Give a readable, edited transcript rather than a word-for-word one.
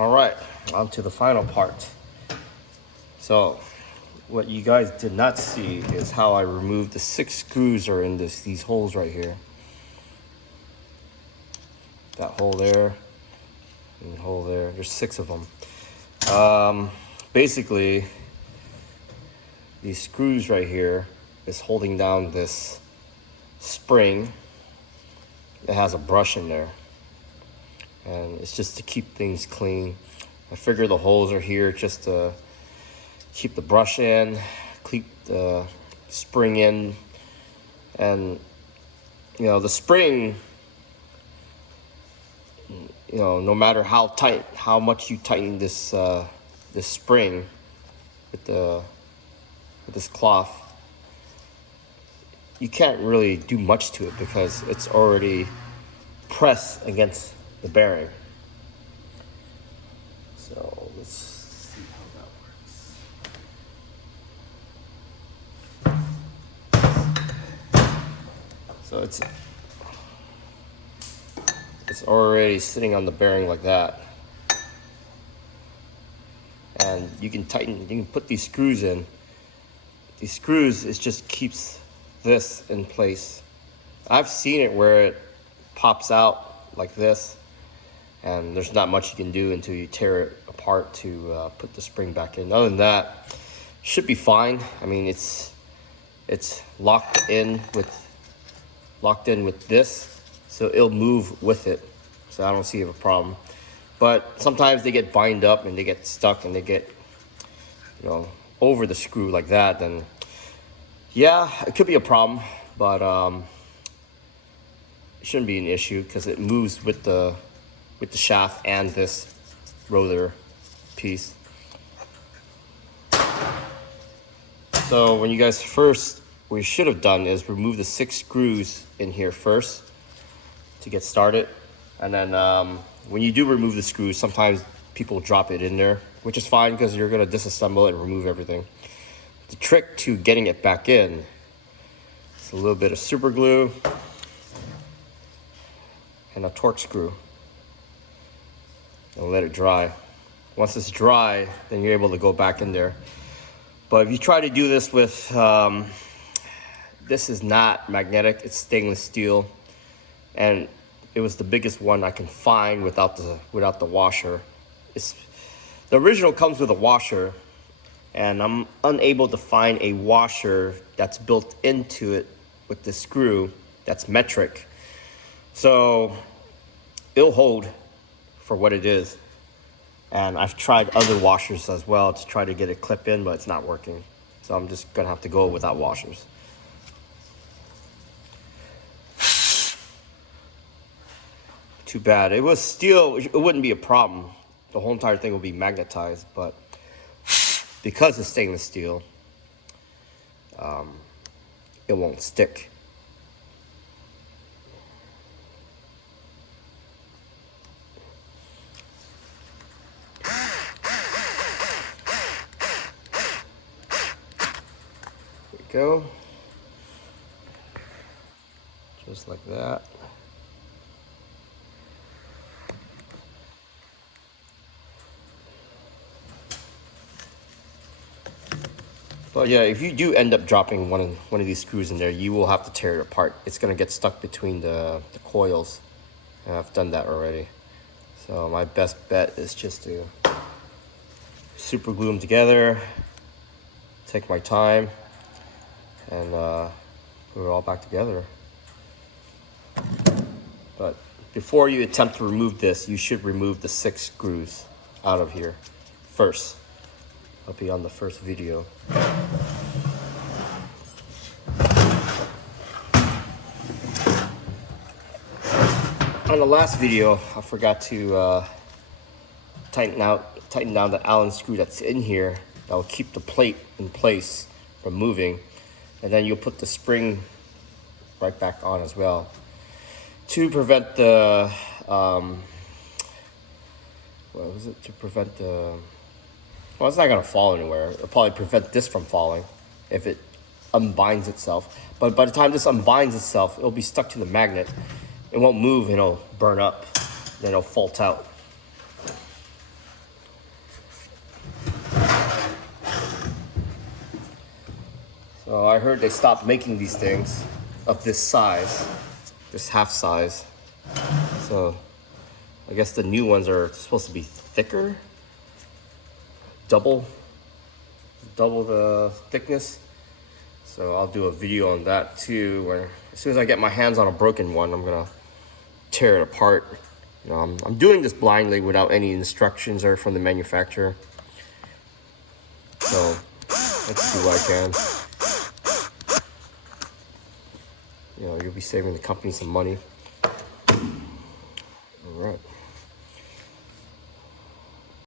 All right, on to the final part. So what you guys did not see is how I removed the 6 screws are in these holes right here. That hole there and hole there. There's 6 of them. Basically, these screws right here is holding down this spring. It has a brush in there, and it's just to keep things clean. I figure the holes are here just to keep the brush in, keep the spring in, and you know the spring, you know, no matter how tight, how much you tighten this this spring with this cloth, you can't really do much to it because it's already pressed against the bearing. So let's see how that works. So it's already sitting on the bearing like that. And you can tighten, you can put these screws in. These screws, it just keeps this in place. I've seen it where it pops out like this, and there's not much you can do until you tear it apart to put the spring back in. Other than that, should be fine. I mean, it's locked in with this, so it'll move with it. So I don't see a problem. But sometimes they get bind up and they get stuck and they get, you know, over the screw like that. Then yeah, it could be a problem, but it shouldn't be an issue because it moves with the shaft and this rotor piece. So when you guys what you should have done is remove the 6 screws in here first to get started. And then when you do remove the screws, sometimes people drop it in there, which is fine because you're gonna disassemble it and remove everything. The trick to getting it back in is a little bit of super glue and a torque screw, and let it dry. Once it's dry, then you're able to go back in there. But if you try to do this with, this is not magnetic, it's stainless steel, and it was the biggest one I can find without the washer. The original comes with a washer, and I'm unable to find a washer that's built into it with the screw that's metric. So it'll hold for what it is. And I've tried other washers as well to try to get it clip in, but it's not working. So I'm just gonna have to go without washers. Too bad. It was steel, it wouldn't be a problem. The whole entire thing would be magnetized, but because it's stainless steel, it won't stick. There we go. Just like that. But yeah, if you do end up dropping one of these screws in there, you will have to tear it apart. It's gonna get stuck between the coils, and I've done that already. So my best bet is just to super glue them together, take my time, and put it all back together. But before you attempt to remove this, you should remove the 6 screws out of here first. I'll be on the first video. On the last video, I forgot to tighten down the Allen screw that's in here that will keep the plate in place from moving, and then you'll put the spring right back on as well to prevent the what was it? To prevent the, well, it's not gonna fall anywhere. It'll probably prevent this from falling if it unbinds itself. But by the time this unbinds itself, it'll be stuck to the magnet. It won't move and it'll burn up. Then it'll fault out. So I heard they stopped making these things of this size, this half size. So I guess the new ones are supposed to be thicker, double the thickness. So I'll do a video on that too, where as soon as I get my hands on a broken one, I'm gonna tear it apart. You know, I'm doing this blindly without any instructions or from the manufacturer. So let's do what I can. You know, you'll be saving the company some money. All right.